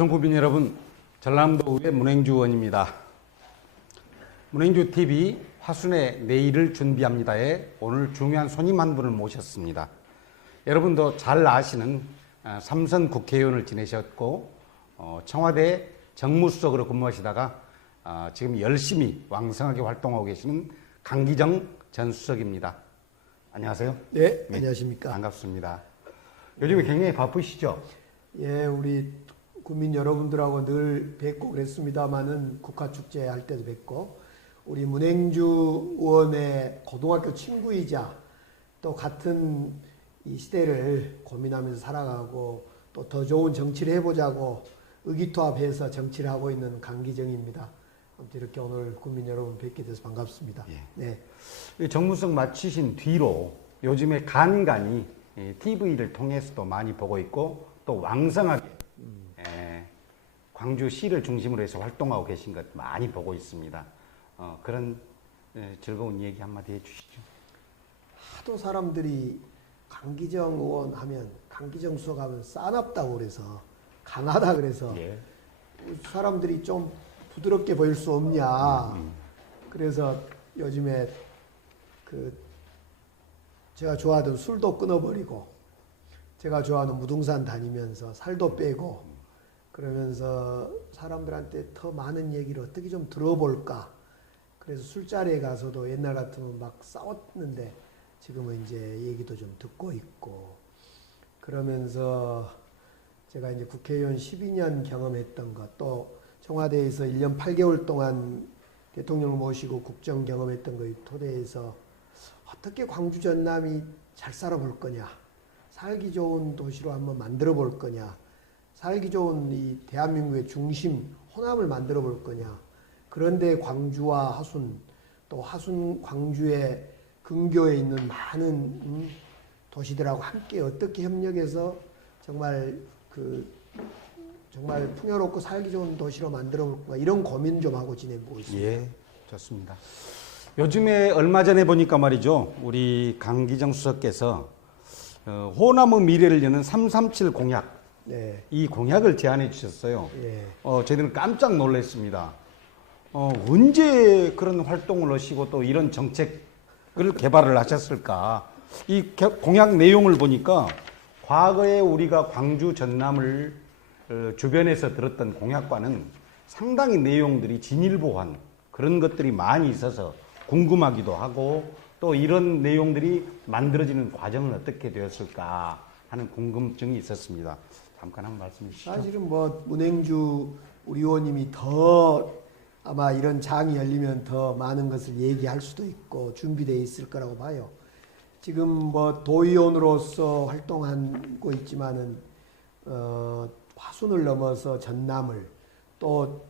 화성구민 여러분, 전남도의 문행주 의원입니다. 문행주TV 화순의 내일을 준비합니다에 오늘 중요한 손님 한 분을 모셨습니다. 여러분도 잘 아시는 삼선 국회의원을 지내셨고 청와대 정무수석으로 근무하시다가 지금 열심히 왕성하게 활동하고 계시는 강기정 전 수석입니다. 안녕하세요. 네, 안녕하십니까. 반갑습니다. 요즘에 굉장히 바쁘시죠? 예, 우리 국민 여러분들하고 늘 뵙고 그랬습니다만은 국화축제 할 때도 뵙고 우리 문행주 의원의 고등학교 친구이자 또 같은 이 시대를 고민하면서 살아가고 또 더 좋은 정치를 해보자고 의기투합해서 정치를 하고 있는 강기정입니다. 아무튼 이렇게 오늘 국민 여러분 뵙게 돼서 반갑습니다. 예. 네. 정무석 마치신 뒤로 요즘에 간간히 TV를 통해서도 많이 보고 있고 또 왕성하게 광주시를 중심으로 해서 활동하고 계신 것 많이 보고 있습니다. 그런 즐거운 얘기 한마디 해주시죠. 하도 사람들이 강기정 의원 하면 강기정 수석 하면 싸납다고 그래서 강하다 그래서 예. 사람들이 좀 부드럽게 보일 수 없냐. 그래서 요즘에 제가 좋아하던 술도 끊어버리고 제가 좋아하는 무등산 다니면서 살도 빼고 그러면서 사람들한테 더 많은 얘기를 어떻게 좀 들어볼까. 그래서 술자리에 가서도 옛날 같으면 막 싸웠는데 지금은 이제 얘기도 좀 듣고 있고 그러면서 제가 이제 국회의원 12년 경험했던 것 또 청와대에서 1년 8개월 동안 대통령을 모시고 국정 경험했던 거에 토대해서 어떻게 광주 전남이 잘 살아볼 거냐, 살기 좋은 도시로 한번 만들어 볼 거냐, 살기 좋은 이 대한민국의 중심 호남을 만들어 볼 거냐. 그런데 광주와 하순 또 하순 광주의 근교에 있는 많은 도시들하고 함께 어떻게 협력해서 정말 정말 풍요롭고 살기 좋은 도시로 만들어 볼까 이런 고민 좀 하고 지내보고 있습니다. 예, 좋습니다. 요즘에 얼마 전에 보니까 말이죠, 우리 강기정 수석께서 호남의 미래를 여는 337 공약, 네. 이 공약을 제안해 주셨어요. 예. 저희들은 깜짝 놀랐습니다. 언제 그런 활동을 하시고 또 이런 정책을 개발을 하셨을까? 이 공약 내용을 보니까 과거에 우리가 광주 전남을 주변에서 들었던 공약과는 상당히 내용들이 진일보한 그런 것들이 많이 있어서 궁금하기도 하고 또 이런 내용들이 만들어지는 과정은 어떻게 되었을까 하는 궁금증이 있었습니다. 잠깐 한 말씀 해주시죠. 사실은 뭐 문행주 우리 의원님이 더 아마 이런 장이 열리면 더 많은 것을 얘기할 수도 있고 준비되어 있을 거라고 봐요. 지금 뭐 도의원으로서 활동하고 있지만은 화순을 넘어서 전남을 또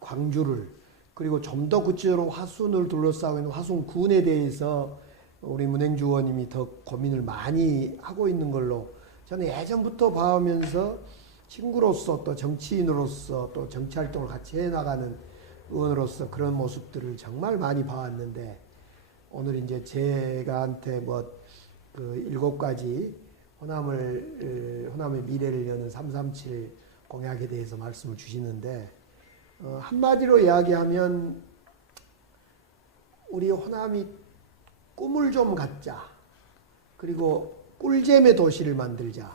광주를 그리고 좀 더 구체적으로 화순을 둘러싸고 있는 화순군에 대해서 우리 문행주 의원님이 더 고민을 많이 하고 있는 걸로 저는 예전부터 봐오면서 친구로서 또 정치인으로서 또 정치활동을 같이 해나가는 의원으로서 그런 모습들을 정말 많이 봐왔는데 오늘 이제 제가한테 그 7가지 호남의 미래를 여는 337 공약에 대해서 말씀을 주시는데 한마디로 이야기하면 우리 호남이 꿈을 좀 갖자. 그리고 꿀잼의 도시를 만들자.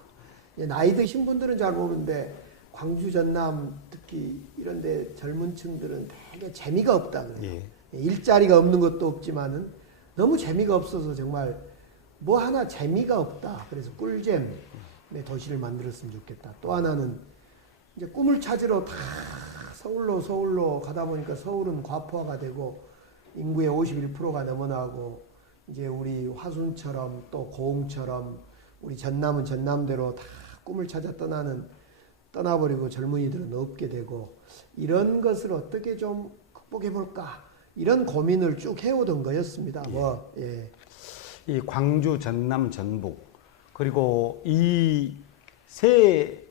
나이 드신 분들은 잘 모르는데 광주 전남 특히 이런 데 젊은 층들은 되게 재미가 없다 그래요. 예. 일자리가 없는 것도 없지만은 너무 재미가 없어서 정말 뭐 하나 재미가 없다. 그래서 꿀잼의 도시를 만들었으면 좋겠다. 또 하나는 이제 꿈을 찾으러 다 서울로 가다 보니까 서울은 과포화가 되고 인구의 51%가 넘어나고 이제 우리 화순처럼 또 고흥처럼 우리 전남은 전남대로 다 꿈을 찾아 떠나버리고 젊은이들은 없게 되고 이런 것을 어떻게 좀 극복해 볼까 이런 고민을 쭉 해오던 거였습니다. 예. 이 광주, 전남, 전북 그리고 이 세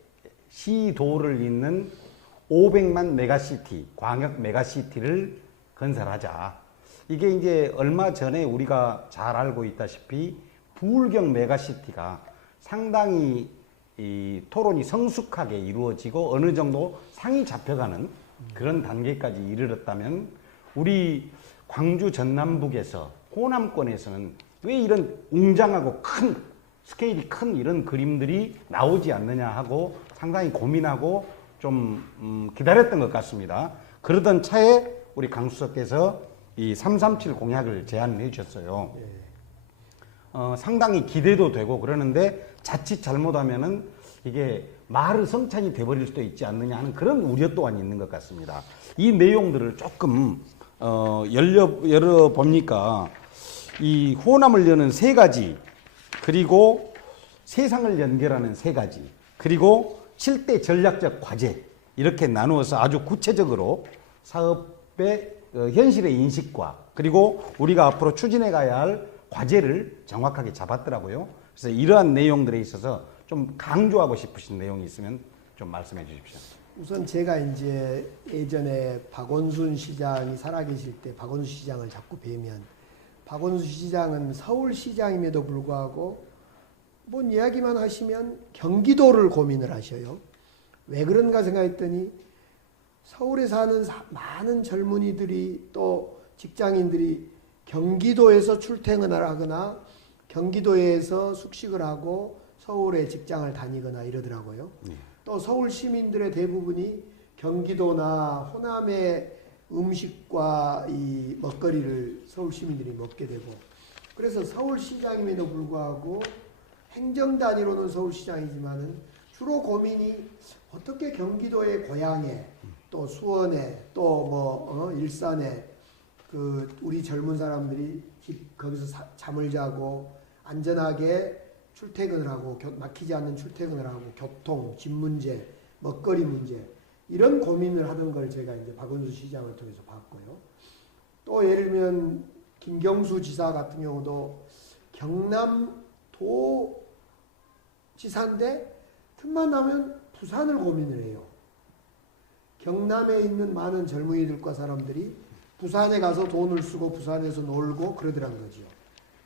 시도를 잇는 500만 메가시티, 광역 메가시티를 건설하자. 이게 이제 얼마 전에 우리가 잘 알고 있다시피 부울경 메가시티가 상당히 이 토론이 성숙하게 이루어지고 어느 정도 상이 잡혀가는 그런 단계까지 이르렀다면 우리 광주 전남북에서 호남권에서는 왜 이런 웅장하고 큰 스케일이 큰 이런 그림들이 나오지 않느냐 하고 상당히 고민하고 좀 기다렸던 것 같습니다. 그러던 차에 우리 강수석께서 이 337 공약을 제안해 주셨어요. 상당히 기대도 되고 그러는데 자칫 잘못하면은 이게 말의 성찬이 돼버릴 수도 있지 않느냐 하는 그런 우려 또한 있는 것 같습니다. 이 내용들을 조금 열어 봅니까 이 호남을 여는 세 가지, 그리고 세상을 연결하는 세 가지, 그리고 7대 전략적 과제, 이렇게 나누어서 아주 구체적으로 사업의 현실의 인식과 그리고 우리가 앞으로 추진해 가야 할 과제를 정확하게 잡았더라고요. 그래서 이러한 내용들에 있어서 좀 강조하고 싶으신 내용이 있으면 좀 말씀해 주십시오. 우선 제가 이제 예전에 박원순 시장이 살아계실 때 박원순 시장을 자꾸 뵈면 박원순 시장은 서울시장임에도 불구하고 뭔 이야기만 하시면 경기도를 고민을 하셔요. 왜 그런가 생각했더니 서울에 사는 많은 젊은이들이 또 직장인들이 경기도에서 출퇴근을 하거나 경기도에서 숙식을 하고 서울에 직장을 다니거나 이러더라고요. 또 서울 시민들의 대부분이 경기도나 호남의 음식과 이 먹거리를 서울 시민들이 먹게 되고, 그래서 서울시장임에도 불구하고 행정 단위로는 서울시장이지만은 주로 고민이 어떻게 경기도의 고향에 또 수원에 또 일산에 그 우리 젊은 사람들이 거기서 잠을 자고 안전하게 출퇴근을 하고 막히지 않는 출퇴근을 하고 교통, 집 문제, 먹거리 문제 이런 고민을 하던 걸 제가 이제 박원순 시장을 통해서 봤고요. 또 예를 들면 김경수 지사 같은 경우도 경남도 지사인데 틈만 나면 부산을 고민을 해요. 경남에 있는 많은 젊은이들과 사람들이 부산에 가서 돈을 쓰고 부산에서 놀고 그러더란 거죠.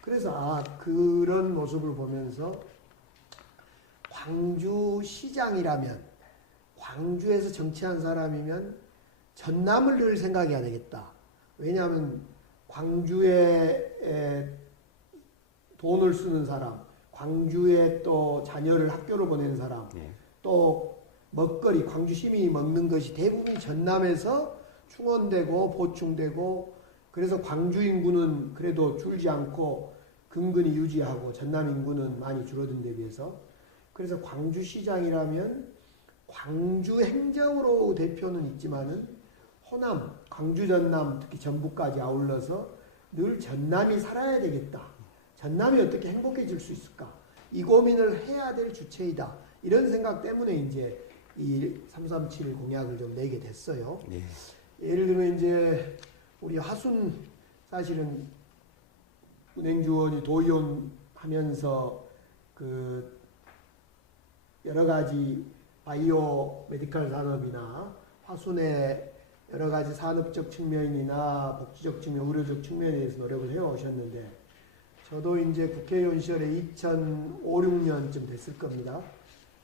그래서 그런 모습을 보면서 광주시장이라면, 광주에서 정치한 사람이면 전남을 늘 생각해야 되겠다. 왜냐하면 광주에 돈을 쓰는 사람, 광주에 또 자녀를 학교를 보내는 사람, 또 먹거리, 광주 시민이 먹는 것이 대부분 전남에서 충원되고 보충되고, 그래서 광주 인구는 그래도 줄지 않고 근근히 유지하고 전남 인구는 많이 줄어든 데 비해서, 그래서 광주시장이라면 광주 행정으로 대표는 있지만은 호남, 광주 전남, 특히 전북까지 아울러서 늘 전남이 살아야 되겠다. 전남이 어떻게 행복해질 수 있을까? 이 고민을 해야 될 주체이다. 이런 생각 때문에 이제 이 337 공약을 좀 내게 됐어요. 네. 예를 들면 이제 우리 화순, 사실은 은행주원이 도의원 하면서 그 여러 가지 바이오 메디컬 산업이나 화순의 여러 가지 산업적 측면이나 복지적 측면, 의료적 측면에 대해서 노력을 해오셨는데, 저도 이제 국회의원 시절에 2005, 6년쯤 됐을 겁니다.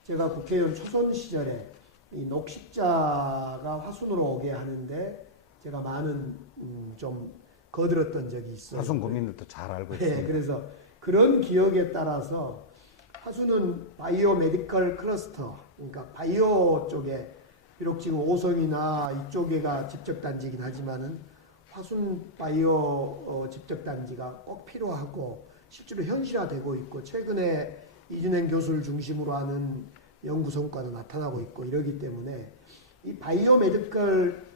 제가 국회의원 초선 시절에 이 녹십자가 화순으로 오게 하는데 제가 많은 좀 거들었던 적이 있어요. 화순 국민들도 잘 알고 있습니다. 네, 그래서 그런 기억에 따라서 화순은 바이오 메디컬 클러스터, 그러니까 바이오 쪽에 비록 지금 오성이나 이쪽에가 집적단지이긴 하지만은 화순 바이오 집적단지가 꼭 필요하고 실제로 현실화되고 있고, 최근에 이준행 교수를 중심으로 하는 연구 성과도 나타나고 있고 이러기 때문에 이 바이오 메디컬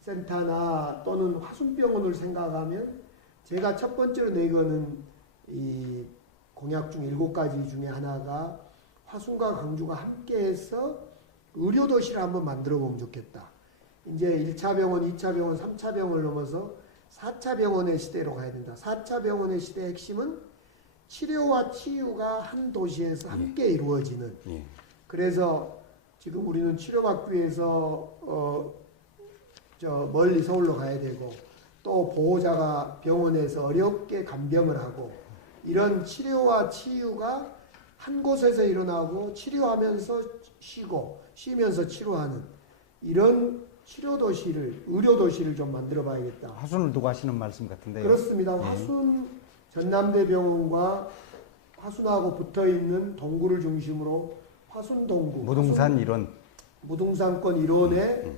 센터나 또는 화순병원을 생각하면 제가 첫 번째로 내거는 이 공약 중 7가지 중에 하나가 화순과 광주가 함께해서 의료도시를 한번 만들어 보면 좋겠다. 이제 1차 병원, 2차 병원, 3차 병원을 넘어서 4차 병원의 시대로 가야 된다. 4차 병원의 시대의 핵심은 치료와 치유가 한 도시에서 함께 이루어지는. 그래서 지금 우리는 치료받기 위해서 멀리 서울로 가야 되고, 또 보호자가 병원에서 어렵게 간병을 하고, 이런 치료와 치유가 한 곳에서 일어나고 치료하면서 쉬고 쉬면서 치료하는 이런 치료 도시를 의료 도시를 좀 만들어 봐야겠다. 화순을 두고 하시는 말씀 같은데요. 그렇습니다. 화순 전남대병원과 화순하고 붙어 있는 동구를 중심으로 화순 동구 무등산 이론. 무등산권 일원의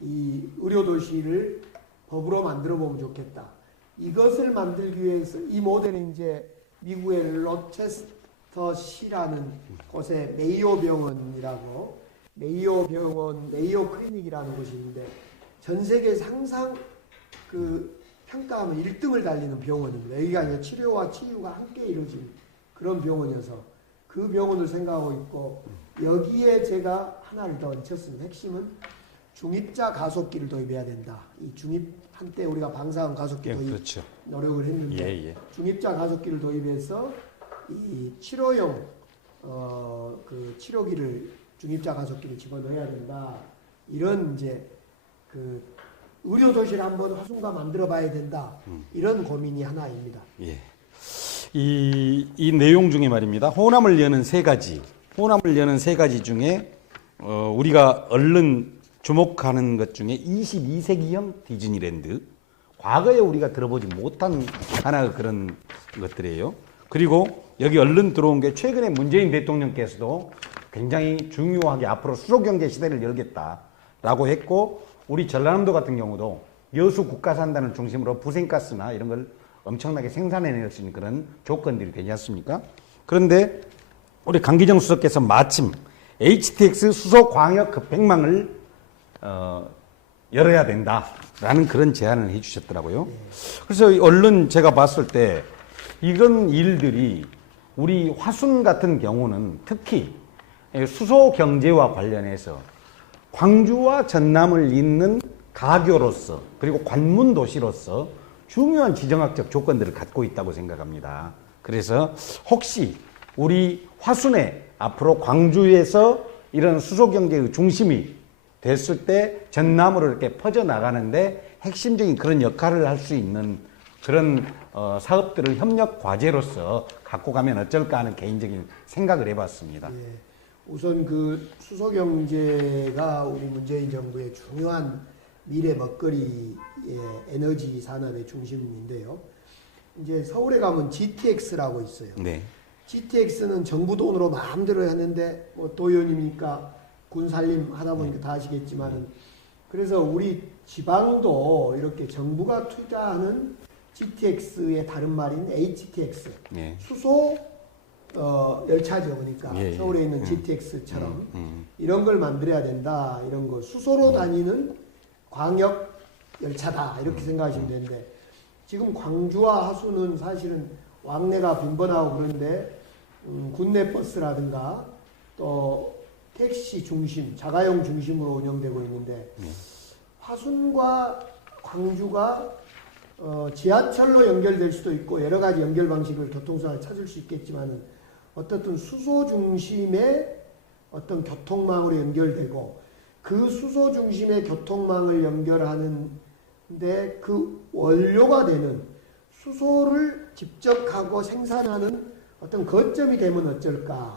이 의료 도시를 법으로 만들어 보면 좋겠다. 이것을 만들기 위해서 이 모델은 이제 미국의 로체스터 시라는 곳에 메이오 병원이라고 메이오 병원, 메이오 클리닉이라는 곳이 있는데 전 세계에서 항상 그 평가하면 1등을 달리는 병원입니다. 여기가 이제 치료와 치유가 함께 이루어진 그런 병원이어서 그 병원을 생각하고 있고 여기에 제가 하나를 더 얹혔습니다. 핵심은 중입자 가속기를 도입해야 된다. 이 중입 한때 우리가 방사선 가속기 예, 도입 그렇죠. 노력을 했는데 예. 중입자 가속기를 도입해서 이 치료용 그 치료기를 중입자 가속기를 집어넣어야 된다. 이런 이제 그 의료 도시를 한번 화순과 만들어 봐야 된다. 이런 고민이 하나입니다. 예. 이 내용 중에 말입니다. 호남을 여는 세 가지 중에 우리가 얼른 주목하는 것 중에 22세기형 디즈니랜드. 과거에 우리가 들어보지 못한 하나의 그런 것들이에요. 그리고 여기 얼른 들어온 게 최근에 문재인 대통령께서도 굉장히 중요하게 앞으로 수소경제 시대를 열겠다라고 했고 우리 전라남도 같은 경우도 여수 국가산단을 중심으로 부생가스나 이런 걸 엄청나게 생산해낼 수 있는 그런 조건들이 되지 않습니까? 그런데 우리 강기정 수석께서 마침 HTX 수소광역 급행망을 열어야 된다라는 그런 제안을 해주셨더라고요. 그래서 얼른 제가 봤을 때 이런 일들이 우리 화순 같은 경우는 특히 수소 경제와 관련해서 광주와 전남을 잇는 가교로서 그리고 관문 도시로서 중요한 지정학적 조건들을 갖고 있다고 생각합니다. 그래서 혹시 우리 화순에 앞으로 광주에서 이런 수소 경제의 중심이 됐을 때 전남으로 이렇게 퍼져 나가는데 핵심적인 그런 역할을 할 수 있는 그런 사업들을 협력 과제로서 갖고 가면 어쩔까 하는 개인적인 생각을 해봤습니다. 예. 우선 그 수소 경제가 우리 문재인 정부의 중요한 미래 먹거리의 에너지 산업의 중심인데요. 이제 서울에 가면 GTX라고 있어요. 네. GTX는 정부 돈으로 마음대로 했는데 뭐 도의원이니까 군 살림 하다 보니까 다 아시겠지만은 그래서 우리 지방도 이렇게 정부가 투자하는 GTX의 다른 말인 HTX 네. 수소 열차죠. 그러니까 예, 예. 서울에 있는 GTX처럼 이런 걸 만들어야 된다. 이런 거 수소로 다니는 광역 열차다. 이렇게 생각하시면 되는데 지금 광주와 하수는 사실은 왕래가 빈번하고 그런데 군내 버스라든가 또 택시 중심, 자가용 중심으로 운영되고 있는데 화순과 광주가 지하철로 연결될 수도 있고 여러 가지 연결 방식을 교통수단을 찾을 수 있겠지만은 어떻든 수소 중심의 어떤 교통망으로 연결되고 그 수소 중심의 교통망을 연결하는데 그 원료가 되는 수소를 직접 하고 생산하는 어떤 거점이 되면 어쩔까?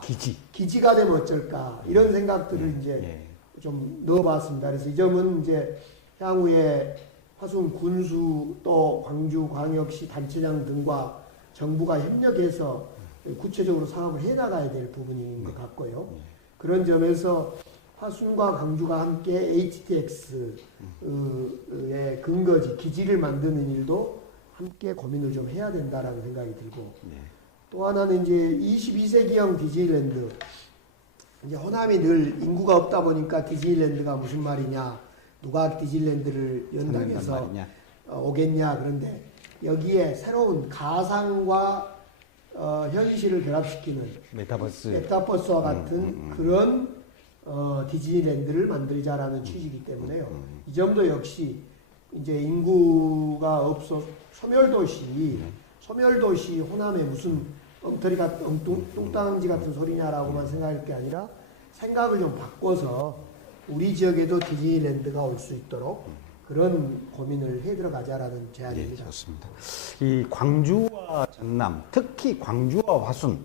기지가 되면 어쩔까? 이런 생각들을 이제 좀 넣어봤습니다. 그래서 이 점은 이제 향후에 화순 군수 또 광주 광역시 단체장 등과 정부가 협력해서 구체적으로 사업을 해나가야 될 부분인 것 같고요. 그런 점에서 화순과 광주가 함께 HTX의 근거지 기지를 만드는 일도 함께 고민을 좀 해야 된다라는 생각이 들고 또 하나는 이제 22세기형 디즈니랜드 이제 호남이 늘 인구가 없다 보니까 디즈니랜드가 무슨 말이냐 누가 디즈니랜드를 연다고 해서 오겠냐 그런데 여기에 새로운 가상과 현실을 결합시키는 메타버스와 같은 그런 디즈니랜드를 만들자라는 취지이기 때문에요. 이 점도 역시 이제 인구가 없어 소멸도시 호남에 무슨 엉터리 같은 뚱땅지 같은 소리냐라고만 생각할 게 아니라 생각을 좀 바꿔서 우리 지역에도 디즈니랜드가 올 수 있도록 그런 고민을 해 들어가자라는 제안입니다. 네, 좋습니다. 이 광주와 전남, 특히 광주와 화순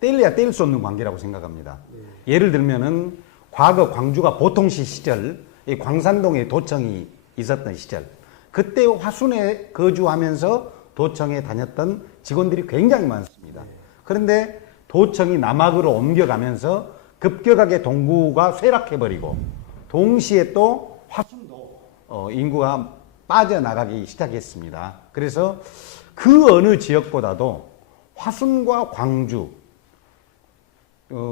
떼려야 뗄 수 없는 관계라고 생각합니다. 예를 들면은 과거 광주가 보통시 시절 이 광산동에 도청이 있었던 시절 그때 화순에 거주하면서 도청에 다녔던 직원들이 굉장히 많습니다. 그런데 도청이 남학으로 옮겨가면서 급격하게 동구가 쇠락해버리고 동시에 또 화순도 인구가 빠져나가기 시작했습니다. 그래서 그 어느 지역보다도 화순과 광주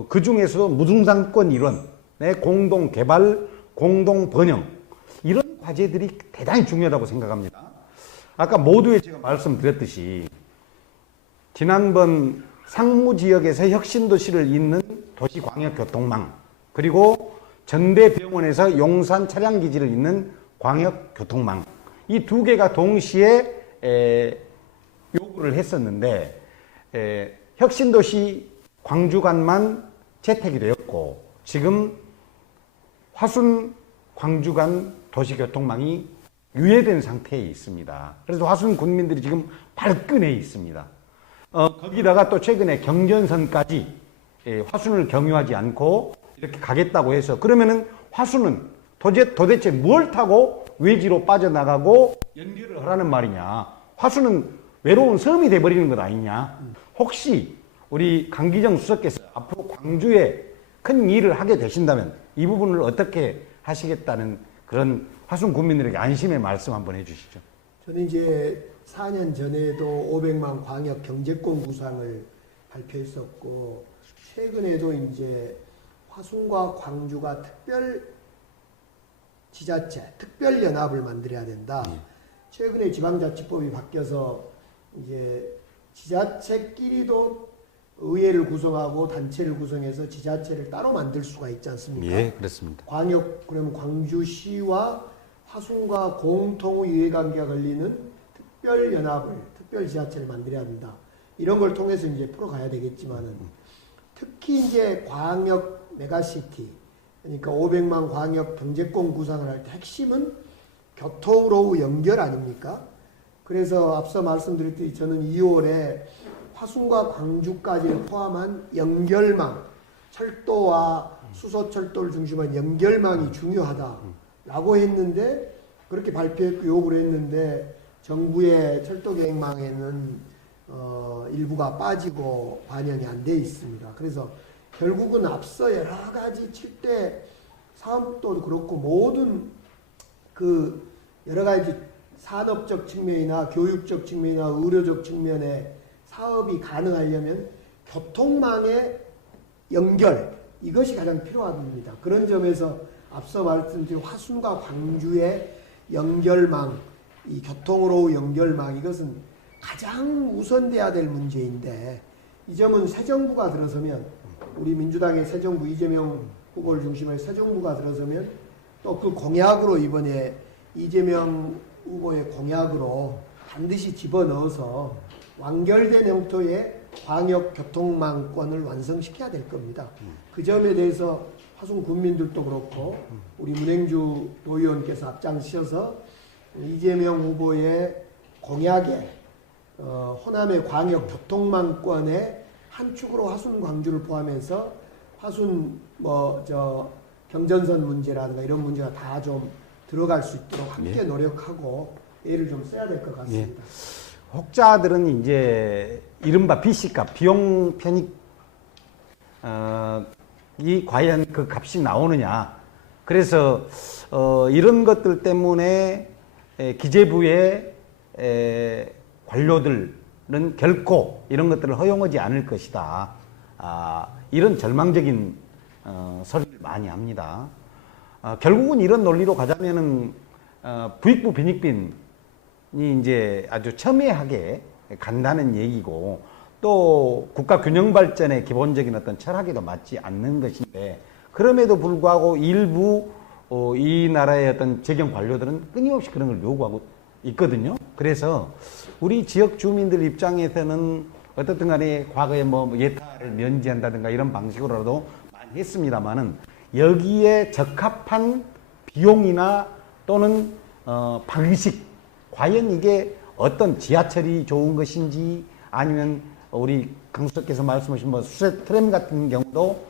그 중에서도 무등산권 일원의 공동 개발, 공동 번영 이런 과제들이 대단히 중요하다고 생각합니다. 아까 모두에 제가 말씀드렸듯이 지난번 상무 지역에서 혁신도시를 잇는 도시광역교통망 그리고 전대병원에서 용산 차량기지를 잇는 광역교통망 이 두 개가 동시에 요구를 했었는데 혁신도시 광주간만 채택이 되었고 지금 화순 광주간 도시교통망이 유예된 상태에 있습니다. 그래서 화순 군민들이 지금 발끈해 있습니다. 거기다가 또 최근에 경전선까지 화순을 경유하지 않고 이렇게 가겠다고 해서 그러면은 화순은 도대체 뭘 타고 외지로 빠져나가고 연결을 하라는 말이냐. 화순은 외로운 섬이 돼버리는 것 아니냐. 혹시 우리 강기정 수석께서 앞으로 광주에 큰 일을 하게 되신다면 이 부분을 어떻게 하시겠다는 그런 화순 국민들에게 안심의 말씀 한번 해주시죠. 저는 이제 4년 전에도 500만 광역 경제권 구상을 발표했었고 최근에도 이제 화순과 광주가 특별 지자체, 특별 연합을 만들어야 된다. 최근에 지방자치법이 바뀌어서 이제 지자체끼리도 의회를 구성하고 단체를 구성해서 지자체를 따로 만들 수가 있지 않습니까? 예, 그렇습니다. 그러면 광주시와 화순과 공통의 이해관계가 걸리는 특별연합을, 특별지자체를 만들어야 한다. 이런 걸 통해서 이제 풀어가야 되겠지만은 특히 이제 광역 메가시티, 그러니까 500만 광역 경제권 구상을 할 때 핵심은 교통으로 연결 아닙니까? 그래서 앞서 말씀드렸듯이 저는 2월에 화순과 광주까지를 포함한 연결망, 철도와 수소철도를 중심한 연결망이 중요하다라고 했는데 그렇게 발표했고 요구를 했는데 정부의 철도계획망에는 일부가 빠지고 반영이 안 돼 있습니다. 그래서 결국은 앞서 여러 가지 7대 사업도 그렇고 모든 그 여러 가지 산업적 측면이나 교육적 측면이나 의료적 측면에 사업이 가능하려면 교통망의 연결 이것이 가장 필요합니다. 그런 점에서 앞서 말씀드린 화순과 광주의 연결망, 이 교통으로 연결망 이것은 가장 우선돼야 될 문제인데 이 점은 새 정부가 들어서면 우리 민주당의 새 정부 이재명 후보를 중심으로 새 정부가 들어서면 또 그 공약으로 이번에 이재명 후보의 공약으로 반드시 집어넣어서 완결된 형태의 광역교통망권을 완성시켜야 될 겁니다. 그 점에 대해서 화순 군민들도 그렇고 우리 문행주 도의원께서 앞장서서 이재명 후보의 공약에 호남의 광역교통망권의 한 축으로 화순 광주를 포함해서 화순 경전선 문제라든가 이런 문제가 다 좀 들어갈 수 있도록 함께 노력하고 애를 좀 써야 될 것 같습니다. 예. 혹자들은 이제 이른바 BC값, 비용 편익, 이 과연 그 값이 나오느냐. 그래서, 이런 것들 때문에 기재부의 관료들은 결코 이런 것들을 허용하지 않을 것이다. 이런 절망적인 소리를 많이 합니다. 결국은 이런 논리로 가자면은 부익부 빈익빈이 이제 아주 첨예하게 간다는 얘기고 또 국가 균형 발전의 기본적인 어떤 철학에도 맞지 않는 것인데 그럼에도 불구하고 일부 이 나라의 어떤 재경 관료들은 끊임없이 그런 걸 요구하고 있거든요. 그래서 우리 지역 주민들 입장에서는 어떻든 간에 과거에 뭐 예타를 면제한다든가 이런 방식으로라도 많이 했습니다만은 여기에 적합한 비용이나 또는 방식 과연 이게 어떤 지하철이 좋은 것인지 아니면 우리 강수께서 말씀하신 뭐 수세 트램 같은 경우도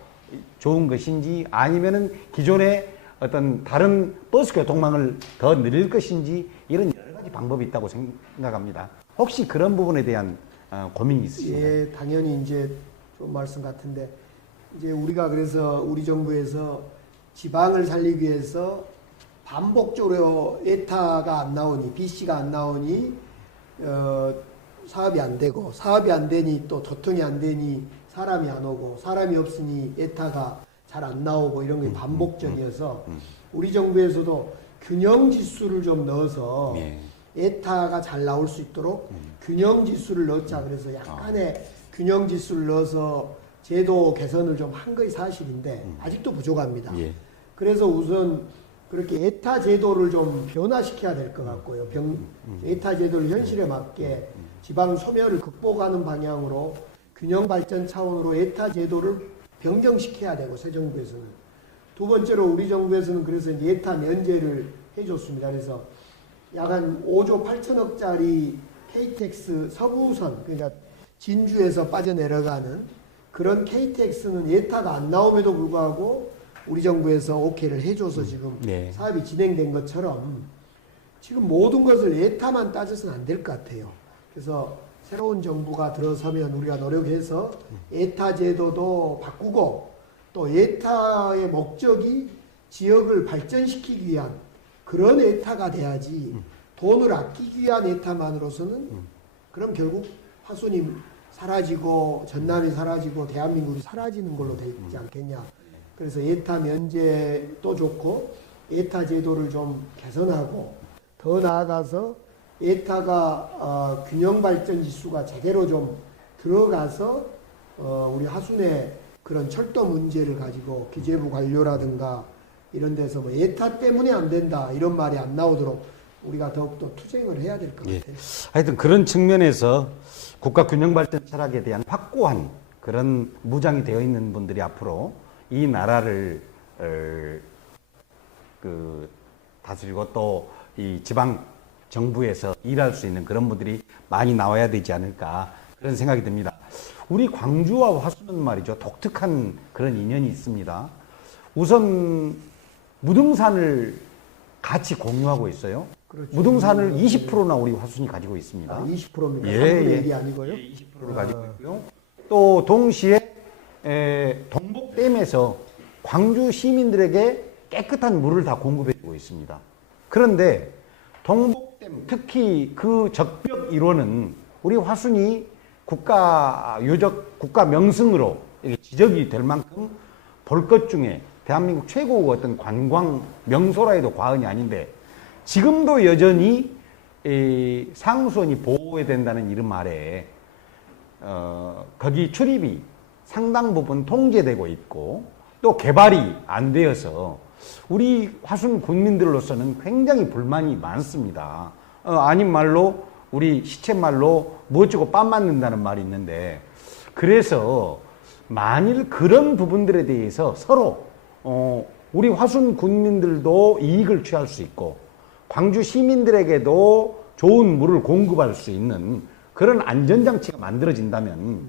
좋은 것인지 아니면은 기존의 어떤 다른 버스 교통망을 더 늘릴 것인지 이런 여러 가지 방법이 있다고 생각합니다. 혹시 그런 부분에 대한 고민이 있으신가요? 예, 당연히 이제 좀 말씀 같은데 이제 우리가 그래서 우리 정부에서 지방을 살리기 위해서 반복적으로 에타가 안 나오니 BC가 안 나오니 사업이 안 되고 사업이 안 되니 또 도통이 안 되니 사람이 안 오고 사람이 없으니 에타가 잘 안 나오고 이런 게 반복적이어서 우리 정부에서도 균형 지수를 좀 넣어서 네. 에타가 잘 나올 수 있도록 균형 지수를 넣자 그래서 약간의 균형 지수를 넣어서 제도 개선을 좀 한 것이 사실인데 아직도 부족합니다. 예. 그래서 우선 그렇게 에타 제도를 좀 변화시켜야 될 것 같고요. 에타 제도를 현실에 맞게 지방 소멸을 극복하는 방향으로 균형 발전 차원으로 에타 제도를 변경시켜야 되고 새 정부에서는 두 번째로 우리 정부에서는 그래서 에타 면제를 해줬습니다. 그래서 약 한 5조 8천억짜리 KTX 서부선 그러니까 진주에서 빠져내려가는 그런 KTX는 에타가 안 나옴에도 불구하고 우리 정부에서 오케이를 해줘서 지금 네. 사업이 진행된 것처럼 지금 모든 것을 에타만 따져서는 안 될 것 같아요. 그래서 새로운 정부가 들어서면 우리가 노력해서 에타 제도도 바꾸고 또 에타의 목적이 지역을 발전시키기 위한 그런 에타가 돼야지 돈을 아끼기 위한 에타만으로서는 그럼 결국 화순이 사라지고 전남이 사라지고 대한민국이 사라지는 걸로 되지 않겠냐. 그래서 에타 면제도 좋고 에타 제도를 좀 개선하고 더 나아가서 에타가 균형 발전 지수가 제대로 좀 들어가서 우리 하순의 그런 철도 문제를 가지고 기재부 관료라든가 이런 데서 뭐 에타 때문에 안 된다 이런 말이 안 나오도록 우리가 더욱더 투쟁을 해야 될 것 같아요. 하여튼 그런 측면에서 국가 균형 발전 철학에 대한 확고한 그런 무장이 되어 있는 분들이 앞으로 이 나라를 다스리고 또 이 지방 정부에서 일할 수 있는 그런 분들이 많이 나와야 되지 않을까 그런 생각이 듭니다. 우리 광주와 화순은 말이죠. 독특한 그런 인연이 있습니다. 우선 무등산을 같이 공유하고 있어요. 그렇죠. 무등산을 20%나 우리 화순이 가지고 있습니다. 20%입니까? 예, 3분의 예. 1이 아니고요? 20%를 가지고 있고요. 또 동시에 동복댐에서 광주 시민들에게 깨끗한 물을 다 공급해주고 있습니다. 그런데 동복댐 특히 그 적벽 일원은 우리 화순이 국가 명승으로 이렇게 지적이 될 만큼 볼 것 중에 대한민국 최고 어떤 관광 명소라 해도 과언이 아닌데 지금도 여전히 상수원이 보호해야 된다는 이름 아래 거기 출입이 상당 부분 통제되고 있고 또 개발이 안 되어서 우리 화순 군민들로서는 굉장히 불만이 많습니다. 아닌 말로 우리 시쳇말로 멋지고 빰 맞는다는 말이 있는데 그래서 만일 그런 부분들에 대해서 서로 우리 화순 군민들도 이익을 취할 수 있고 광주 시민들에게도 좋은 물을 공급할 수 있는 그런 안전장치가 만들어진다면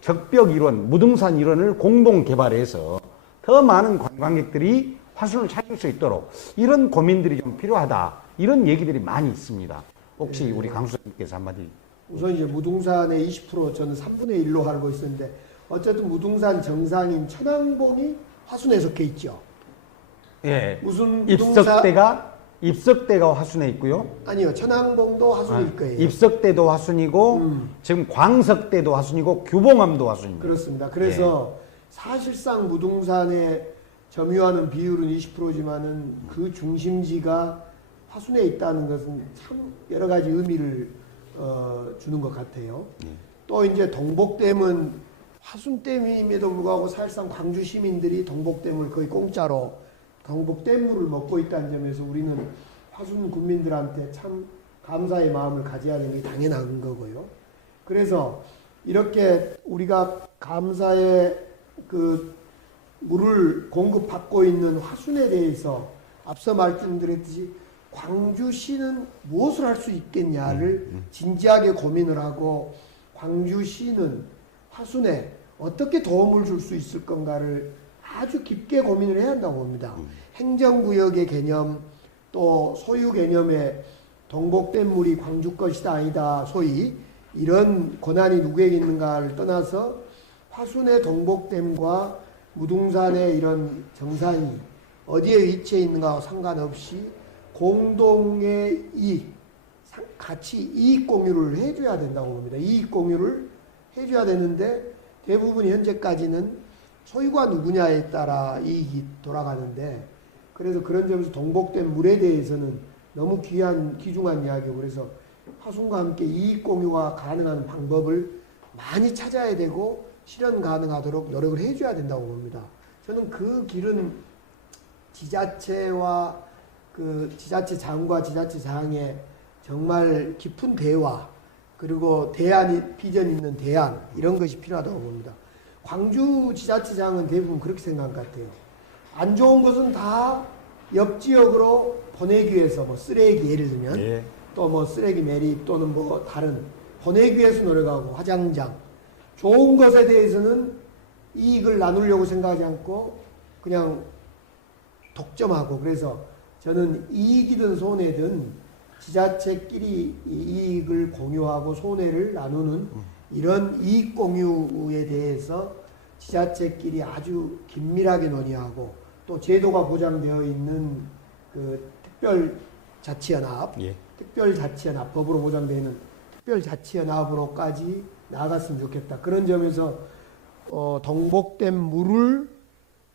적벽 일원, 무등산 일원을 공동 개발해서 더 많은 관광객들이 화순을 찾을 수 있도록 이런 고민들이 좀 필요하다. 이런 얘기들이 많이 있습니다. 혹시 우리 강수님께서 한마디. 우선 이제 무등산의 20% 저는 3분의 1로 알고 있었는데 어쨌든 무등산 정상인 천왕봉이 화순에 속해 있죠. 예. 무슨 입석대가 화순에 있고요. 아니요. 천왕봉도 화순일 거예요. 입석대도 화순이고 지금 광석대도 화순이고 규봉암도 화순입니다. 그렇습니다. 그래서 사실상 무등산의 점유하는 비율은 20%지만은 그 중심지가 화순에 있다는 것은 참 여러 가지 의미를 주는 것 같아요. 또 이제 동복댐은 화순댐임에도 불구하고 사실상 광주 시민들이 동복댐을 거의 공짜로 동복댐물을 먹고 있다는 점에서 우리는 화순 군민들한테 참 감사의 마음을 가져야 하는 게 당연한 거고요. 그래서 이렇게 우리가 감사의 그 물을 공급받고 있는 화순에 대해서 앞서 말씀드렸듯이 광주시는 무엇을 할 수 있겠냐를 진지하게 고민을 하고 광주시는 화순에 어떻게 도움을 줄 수 있을 건가를 아주 깊게 고민을 해야 한다고 봅니다. 행정구역의 개념, 또 소유 개념의 동복된 물이 광주 것이다 아니다 소위 이런 권한이 누구에게 있는가를 떠나서 화순의 동복댐과 무등산의 이런 정산이 어디에 위치해 있는가와 상관없이 공동의 이익, 같이 이익 공유를 해줘야 된다고 봅니다. 이익 공유를 해줘야 되는데 대부분 현재까지는 소유가 누구냐에 따라 이익이 돌아가는데 그래서 그런 점에서 동복된 물에 대해서는 너무 귀중한 이야기고 그래서 화순과 함께 이익 공유가 가능한 방법을 많이 찾아야 되고 실현 가능하도록 노력을 해줘야 된다고 봅니다. 저는 그 길은 지자체와 그 지자체장과 지자체장의 정말 깊은 대화 그리고 비전 있는 대안 이런 것이 필요하다고 봅니다. 광주지자체장은 대부분 그렇게 생각한 것 같아요. 안 좋은 것은 다 옆 지역으로 보내기 위해서 뭐 쓰레기 예를 들면 예. 또 뭐 쓰레기 매립 또는 뭐 다른 보내기 위해서 노력하고 화장장 좋은 것에 대해서는 이익을 나누려고 생각하지 않고 그냥 독점하고 그래서 저는 이익이든 손해든 지자체끼리 이익을 공유하고 손해를 나누는 이런 이익 공유에 대해서 지자체끼리 아주 긴밀하게 논의하고 또 제도가 보장되어 있는 그 특별자치연합, 예. 특별자치연합 법으로 보장되어 있는 특별자치연합으로까지 나아갔으면 좋겠다. 그런 점에서 동복된 물을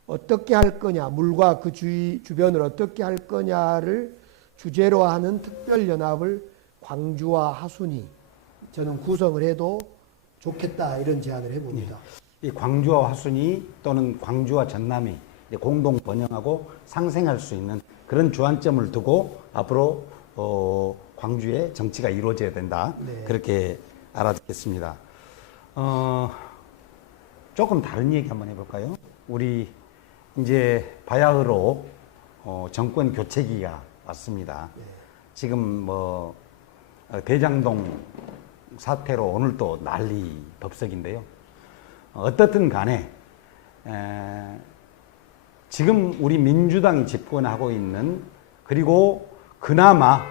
어떻게 할 거냐, 물과 그 주변을 어떻게 할 거냐를 주제로 하는 특별연합을 광주와 하순이 저는 구성을 해도 좋겠다 이런 제안을 해봅니다. 이 광주와 화순이 또는 광주와 전남이 공동 번영하고 상생할 수 있는 그런 주안점을 두고 앞으로 광주의 정치가 이루어져야 된다. 네. 그렇게 알아듣겠습니다. 조금 다른 얘기 한번 해볼까요? 우리 이제 바야흐로 정권 교체기가 왔습니다. 네. 지금 뭐 대장동 사태로 오늘 또 난리 법석인데요. 어떻든 간에 지금 우리 민주당이 집권하고 있는 그리고 그나마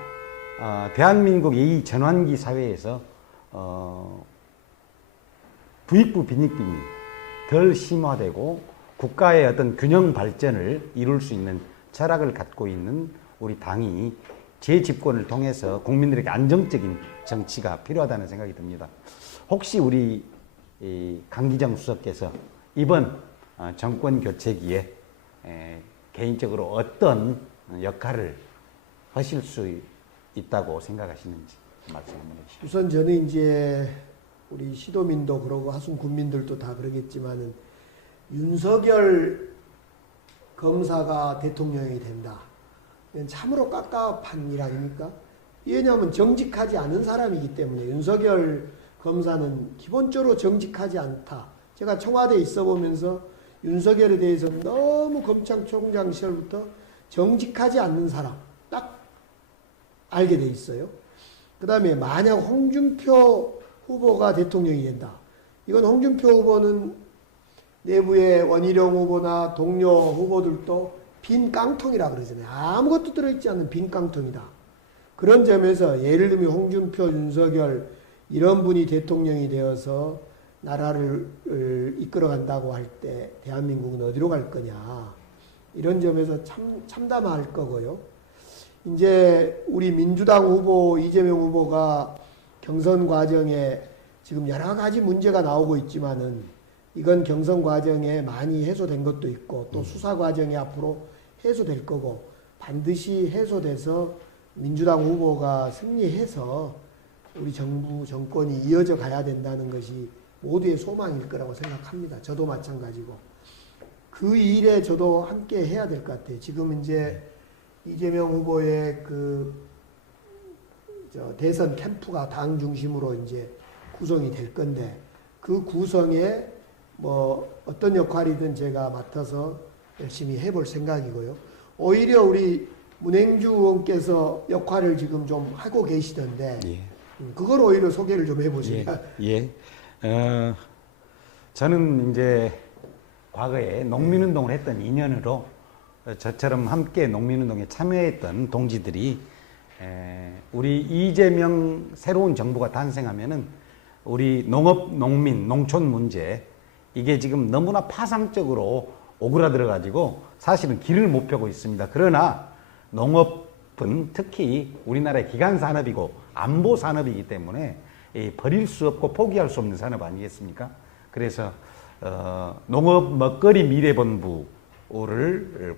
대한민국의 이 전환기 사회에서 부익부 빈익빈이 덜 심화되고 국가의 어떤 균형 발전을 이룰 수 있는 철학을 갖고 있는 우리 당이 재집권을 통해서 국민들에게 안정적인 정치가 필요하다는 생각이 듭니다. 혹시 우리 강기정 수석께서 이번 정권 교체기에 개인적으로 어떤 역할을 하실 수 있다고 생각하시는지 말씀 한번 해주시죠. 우선 저는 이제 우리 시도민도 그러고 하순 군민들도 다 그러겠지만은 윤석열 검사가 대통령이 된다. 이건 참으로 깝깝한 일 아닙니까? 왜냐하면 정직하지 않은 사람이기 때문에 윤석열 검사는 기본적으로 정직하지 않다. 제가 청와대에 있어 보면서 윤석열에 대해서 너무 검찰총장 시절부터 정직하지 않는 사람 딱 알게 돼 있어요. 그 다음에 만약 홍준표 후보가 대통령이 된다. 이건 홍준표 후보는 내부의 원희룡 후보나 동료 후보들도 빈 깡통이라 그러잖아요. 아무것도 들어있지 않는 빈 깡통이다. 그런 점에서 예를 들면 홍준표, 윤석열 이런 분이 대통령이 되어서 나라를 이끌어간다고 할 때 대한민국은 어디로 갈 거냐. 이런 점에서 참담할 거고요. 이제 우리 민주당 후보 이재명 후보가 경선 과정에 지금 여러 가지 문제가 나오고 있지만은 이건 경선 과정에 많이 해소된 것도 있고 또 수사 과정에 앞으로 해소될 거고 반드시 해소돼서 민주당 후보가 승리해서 우리 정부 정권이 이어져 가야 된다는 것이 모두의 소망일 거라고 생각합니다. 저도 마찬가지고 그 일에 저도 함께 해야 될 것 같아요. 지금 이제 이재명 후보의 대선 캠프가 당 중심으로 이제 구성이 될 건데 그 구성에 뭐 어떤 역할이든 제가 맡아서 열심히 해볼 생각이고요. 오히려 우리 문행주 의원께서 역할을 지금 좀 하고 계시던데 예. 그걸 오히려 소개를 좀 해보시면. 예. 저는 이제 과거에 농민운동을 했던 인연으로 저처럼 함께 농민운동에 참여했던 동지들이 우리 이재명 새로운 정부가 탄생하면은 우리 농업, 농민, 농촌 문제 이게 지금 너무나 파상적으로 오그라들어 가지고 사실은 길을 못 펴고 있습니다. 그러나 농업은 특히 우리나라의 기간 산업이고 안보 산업이기 때문에 버릴 수 없고 포기할 수 없는 산업 아니겠습니까? 그래서 농업 먹거리 미래본부를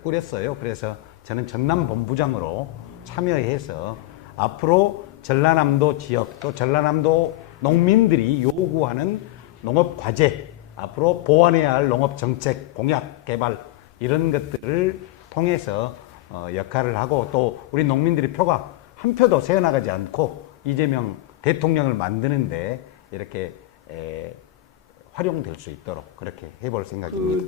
꾸렸어요. 그래서 저는 전남 본부장으로 참여해서 앞으로 전라남도 지역 또 전라남도 농민들이 요구하는 농업 과제, 앞으로 보완해야 할 농업 정책, 공약, 개발 이런 것들을 통해서 역할을 하고 또 우리 농민들의 표가 한 표도 새어나가지 않고 이재명 대통령을 만드는데 이렇게 활용될 수 있도록 그렇게 해볼 생각입니다.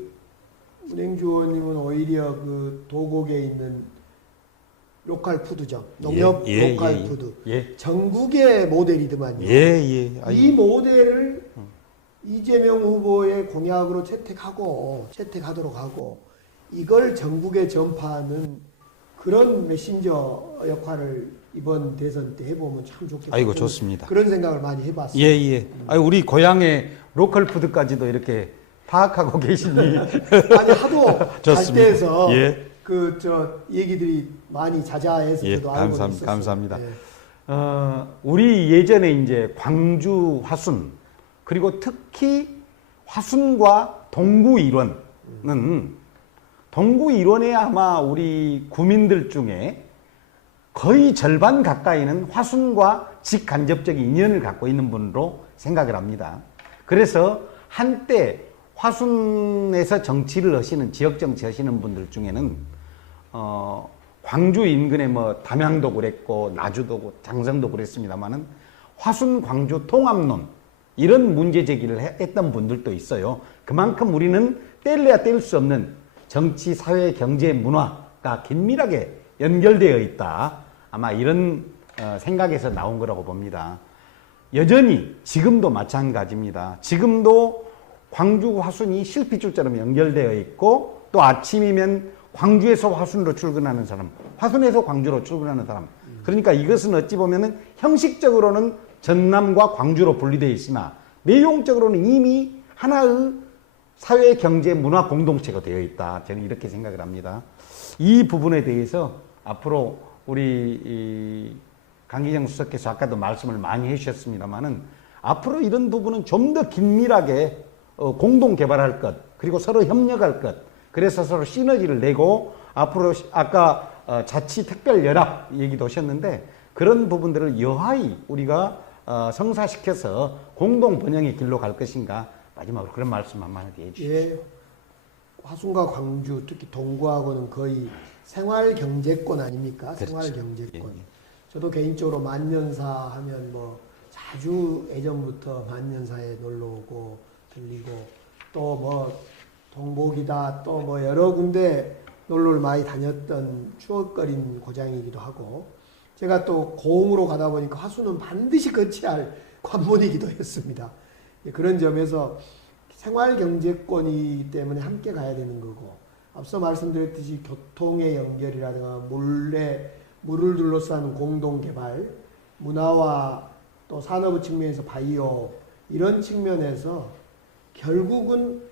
운행주 의원님은 오히려 그 도곡에 있는 로컬 푸드점, 농협 로컬 푸드, 전국의 모델이더만요. 이 모델을 이재명 후보의 공약으로 채택하도록 하고 이걸 전국에 전파하는 그런 메신저 역할을 이번 대선 때 해보면 참 좋겠다. 아이고 좋습니다. 그런 생각을 많이 해봤어요. 우리 고향의 로컬 푸드까지도 이렇게 파악하고 계시니 아니 하도 갈대에서 예. 얘기들이 많이 자자해서 저도 알고 있었어요. 감사합니다. 우리 예전에 이제 광주 화순 그리고 특히 화순과 동구 일원은 동구 일원에 아마 우리 구민들 중에 거의 절반 가까이는 화순과 직간접적인 인연을 갖고 있는 분으로 생각을 합니다. 그래서 한때 화순에서 정치를 하시는 지역 정치 하시는 분들 중에는 광주 인근에 뭐 담양도 그랬고 나주도 장성도 그랬습니다만은 화순 광주 통합론 이런 문제 제기를 했던 분들도 있어요. 그만큼 우리는 뗄래야 뗄 수 없는 정치, 사회, 경제, 문화가 긴밀하게 연결되어 있다. 아마 이런 생각에서 나온 거라고 봅니다. 여전히 지금도 마찬가지입니다. 지금도 광주 화순이 실핏줄처럼 연결되어 있고 또 아침이면 광주에서 화순으로 출근하는 사람, 화순에서 광주로 출근하는 사람. 그러니까 이것은 어찌 보면은 형식적으로는 전남과 광주로 분리되어 있으나 내용적으로는 이미 하나의 사회, 경제, 문화 공동체가 되어 있다. 저는 이렇게 생각을 합니다. 이 부분에 대해서 앞으로 우리 강기정 수석께서 아까도 말씀을 많이 해주셨습니다만은 앞으로 이런 부분은 좀 더 긴밀하게 공동 개발할 것, 그리고 서로 협력할 것, 그래서 서로 시너지를 내고 앞으로 아까 자치 특별 연합 얘기도 하셨는데 그런 부분들을 여하이 우리가 성사시켜서 공동 번영의 길로 갈 것인가 마지막으로 그런 말씀 한마디 해주시죠. 예, 화순과 광주 특히 동구하고는 거의 생활 경제권 아닙니까? 그렇죠. 생활 경제권. 예. 저도 개인적으로 만년사 하면 뭐 자주 예전부터 만년사에 놀러 오고 들리고 또 뭐 동복이다 또 뭐 여러 군데 놀러를 많이 다녔던 추억거린 고장이기도 하고 제가 또 고흥으로 가다 보니까 화순은 반드시 거쳐야 할 관문이기도 했습니다. 그런 점에서 생활 경제권이기 때문에 함께 가야 되는 거고 앞서 말씀드렸듯이 교통의 연결이라든가 물을 둘러싼 공동개발, 문화와 또 산업 측면에서 바이오 이런 측면에서 결국은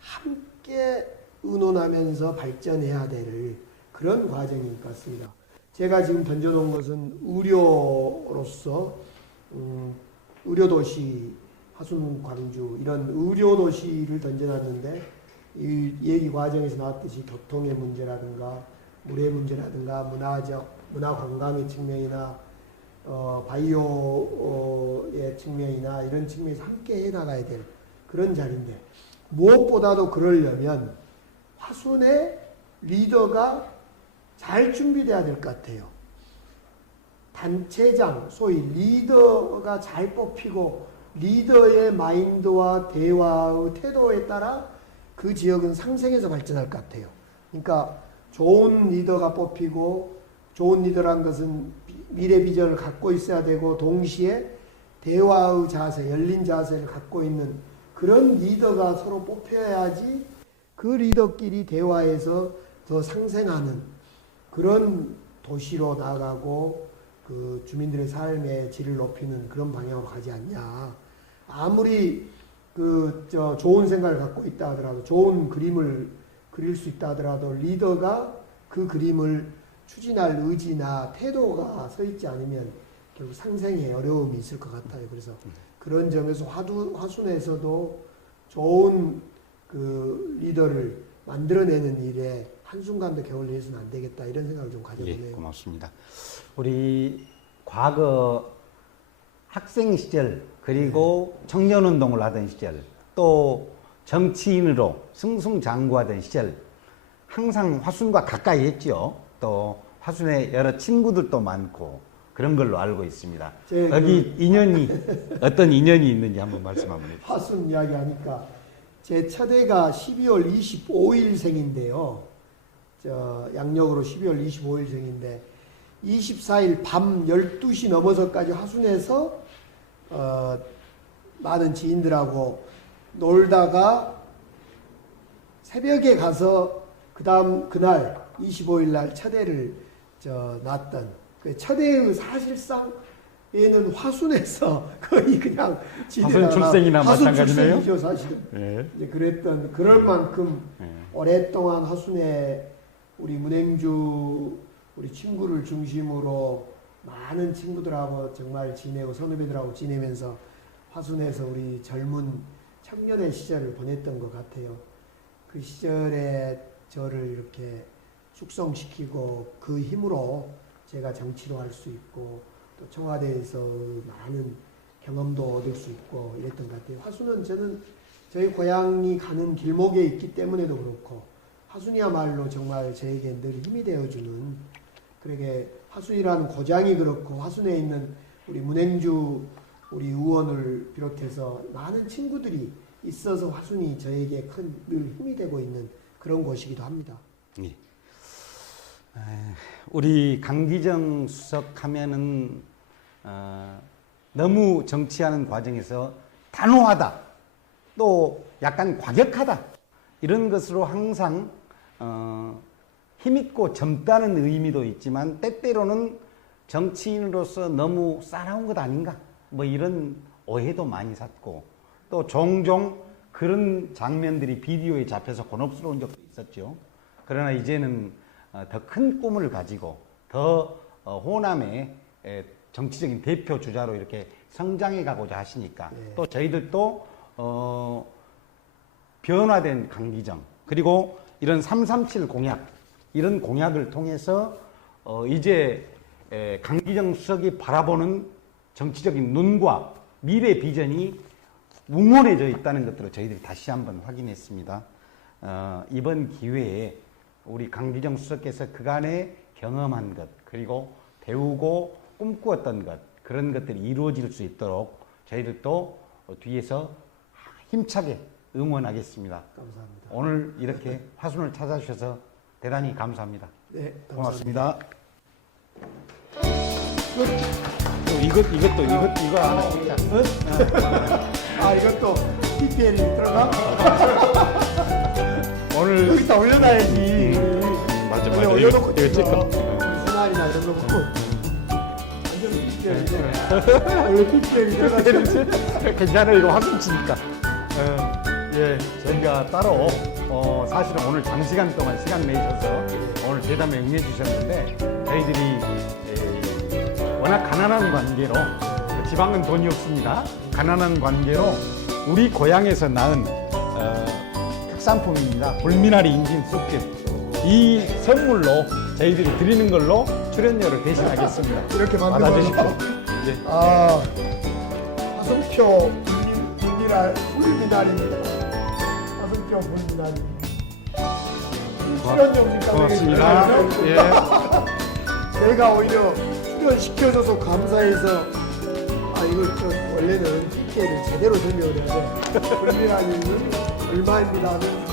함께 의논하면서 발전해야 될 그런 과정인 것 같습니다. 제가 지금 던져놓은 것은 의료로서 의료도시 화순 광주 이런 의료도시를 던져놨는데 이 얘기 과정에서 나왔듯이 교통의 문제라든가 물의 문제라든가 문화 관광의 측면이나 바이오의 측면이나 이런 측면에서 함께 해나가야 될 그런 자리인데 무엇보다도 그러려면 화순의 리더가 잘 준비돼야 될 것 같아요. 단체장, 소위 리더가 잘 뽑히고 리더의 마인드와 대화의 태도에 따라 그 지역은 상생해서 발전할 것 같아요. 그러니까 좋은 리더가 뽑히고 좋은 리더란 것은 미래 비전을 갖고 있어야 되고 동시에 대화의 자세, 열린 자세를 갖고 있는 그런 리더가 서로 뽑혀야지 그 리더끼리 대화해서 더 상생하는 그런 도시로 나아가고 그 주민들의 삶의 질을 높이는 그런 방향으로 가지 않냐. 아무리 좋은 생각을 갖고 있다 하더라도, 좋은 그림을 그릴 수 있다 하더라도 리더가 그 그림을 추진할 의지나 태도가 서 있지 않으면 결국 상생에 어려움이 있을 것 같아요. 그래서 그런 점에서 화순에서도 좋은 그 리더를 만들어내는 일에 한순간도 겨울 내서는 안 되겠다, 이런 생각을 좀 가져보네요. 예, 고맙습니다. 우리 과거 학생 시절, 그리고 청년운동을 하던 시절, 또 정치인으로 승승장구하던 시절 항상 화순과 가까이 했죠. 또 화순에 여러 친구들도 많고 그런 걸로 알고 있습니다. 여기 인연이 어떤 인연이 있는지 한번 말씀 한번 해주세요. 화순 이야기 하니까 제 첫애가 12월 25일생인데요. 양력으로 12월 25일생인데 24일 밤 12시 넘어서까지 화순에서 많은 지인들하고 놀다가 새벽에 가서 그날 25일 날 첫애를 낳았던, 그 첫애의 사실상 얘는 화순에서 거의 그냥 화순 출생이나 마찬가지네요. 출생이죠, 사실은. 네. 이제 그랬던, 그럴 만큼 오랫동안 화순에 우리 문행주 우리 친구를 중심으로 많은 친구들하고 정말 지내고 선후배들하고 지내면서 화순에서 우리 젊은 청년의 시절을 보냈던 것 같아요. 그 시절에 저를 이렇게 숙성시키고 그 힘으로 제가 정치로 할 수 있고 또 청와대에서 많은 경험도 얻을 수 있고 이랬던 것 같아요. 화순은 저는 저희 고향이 가는 길목에 있기 때문에도 그렇고 화순이야말로 정말 저에게 늘 힘이 되어주는, 그러게 화순이라는 고장이 그렇고 화순에 있는 우리 문행주 우리 의원을 비롯해서 많은 친구들이 있어서 화순이 저에게 큰 늘 힘이 되고 있는 그런 곳이기도 합니다. 예. 우리 강기정 수석 하면은 너무 정치하는 과정에서 단호하다, 또 약간 과격하다, 이런 것으로 항상 힘있고 젊다는 의미도 있지만 때때로는 정치인으로서 너무 싸나운 것 아닌가, 뭐 이런 오해도 많이 샀고, 또 종종 그런 장면들이 비디오에 잡혀서 곤혹스러운 적도 있었죠. 그러나 이제는 더 큰 꿈을 가지고 더 호남의 정치적인 대표 주자로 이렇게 성장해 가고자 하시니까 또 저희들도 변화된 강기정, 그리고 이런 337 공약, 이런 공약을 통해서 이제 강기정 수석이 바라보는 정치적인 눈과 미래 비전이 웅원해져 있다는 것들을 저희들이 다시 한번 확인했습니다. 이번 기회에 우리 강기정 수석께서 그간에 경험한 것, 그리고 배우고 꿈꾸었던 것, 그런 것들이 이루어질 수 있도록 저희들도 뒤에서 힘차게 응원하겠습니다. 감사합니다. 오늘 이렇게 화순을 찾아주셔서 대단히 감사합니다. 네, 고맙습니다. 이거 하나 찍자. 아, 이것도 PPL이 들어가? 오늘 여기다 올려놔야지. 맞아. 원래 올려놓고 이거 찍어. 수날이나 이런 거 보고. 완전 PPL이네. 원래 PPL이 들어가지. 괜찮아, 이거 화순 치니까. 예, 저희가 따로 사실은 오늘 장시간 동안 시간 내셔서 오늘 대담에 응해 주셨는데, 저희들이 워낙 가난한 관계로, 지방은 돈이 없습니다. 가난한 관계로 우리 고향에서 낳은 특산품입니다. 불미나리 인심 쑥즙. 이 선물로 저희들이 드리는 걸로 출연료를 대신하겠습니다. 이렇게 만든 받아주십시오. 거죠? 예. 아, 화성표 불미나리. 화성표 불미나리. 출연료입니까? 고맙습니다. 예. 내가 오히려 출연시켜줘서 감사해서, 아, 이거 원래는 PPL을 제대로 설명을 해야 돼. 불미나리는 얼마입니다 하면서.